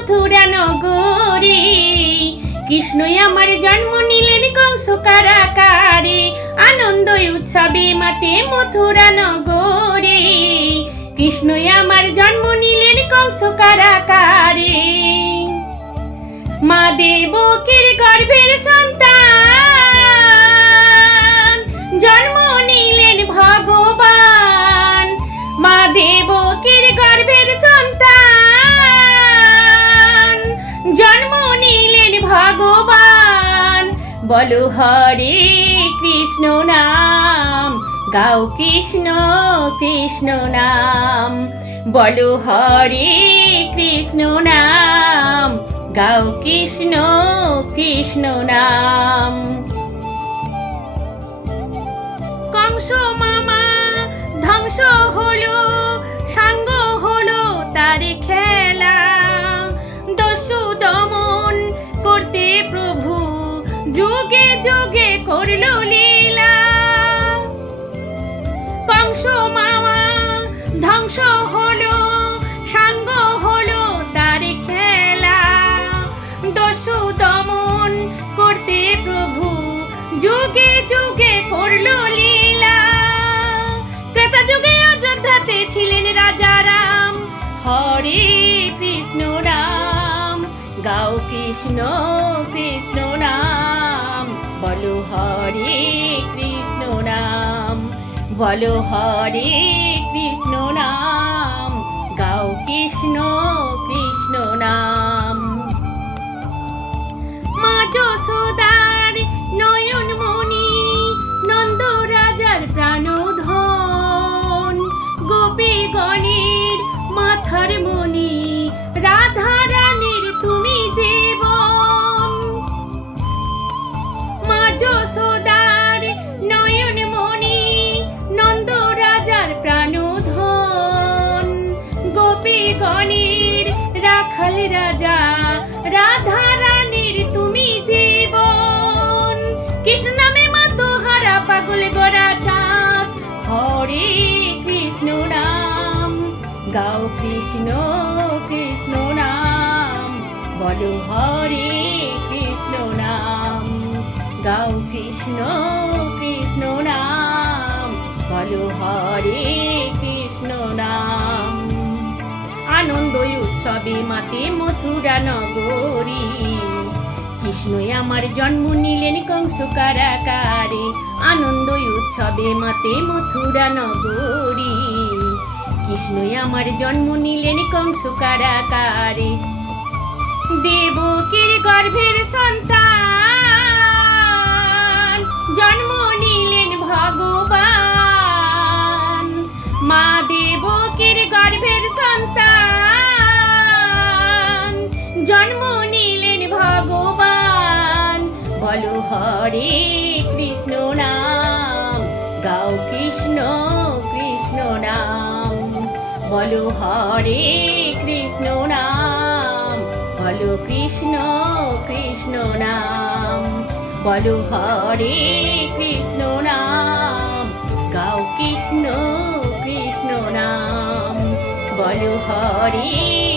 মথুরা নগরে কৃষ্ণই আমার জন্ম নিলেন কংস কারাকারে আনন্দ উৎসবে মাতে মথুরা নগরে কৃষ্ণই আমার জন্ম নিলেন কংস কারাকারে মা দেবকের গর্ভের সন্তান ভগবান। বলো হরে কৃষ্ণ নাম, গাও কৃষ্ণ কৃষ্ণ নাম। বলো হরে কৃষ্ণ নাম, গাও কৃষ্ণ কৃষ্ণ নাম। কংস মামা, ধ্বংস হলো কংস মামা, ধ্বংস হলো, সাঙ্গ হলো তার খেলা। দস্যু দমন করতে প্রভু যুগে যুগে করল লীলা। ত্রেতা যুগে অযোধ্যাতে ছিলেন রাজা রাম, হরে কৃষ্ণ রাম, গাও কৃষ্ণ কৃষ্ণ নাম বলো হরে কৃষ্ণ বলো হরে কৃষ্ণ নাম গাও কৃষ্ণ কৃষ্ণ নাম। রাজা রাধা রানীর তুমি জীবন। কৃষ্ণ নামে মা তোহারা পাগল গোরা চাঁদ। হরে কৃষ্ণ নাম, গাও কৃষ্ণ কৃষ্ণ নাম। বলো হরে কৃষ্ণ নাম, গাও কৃষ্ণ কৃষ্ণ নাম। বলো হরে কৃষ্ণ নাম। আনন্দ উৎসবে মাতে মথুরা নগরী কৃষ্ণই আমার জন্ম নিলেন কংস কারাকারে আনন্দ উৎসবে মাতে মথুরা নগরী কৃষ্ণই আমার জন্ম নিলেন কংস কারাকারে দেবকীর গর্ভের সন্তান হরে কৃষ্ণ নাম, গাও কৃষ্ণ কৃষ্ণ নাম। বলো হরে কৃষ্ণ নাম, বলো কৃষ্ণ কৃষ্ণ নাম। বলো হরে কৃষ্ণ নাম, গাও কৃষ্ণ কৃষ্ণ নাম। বলো হরে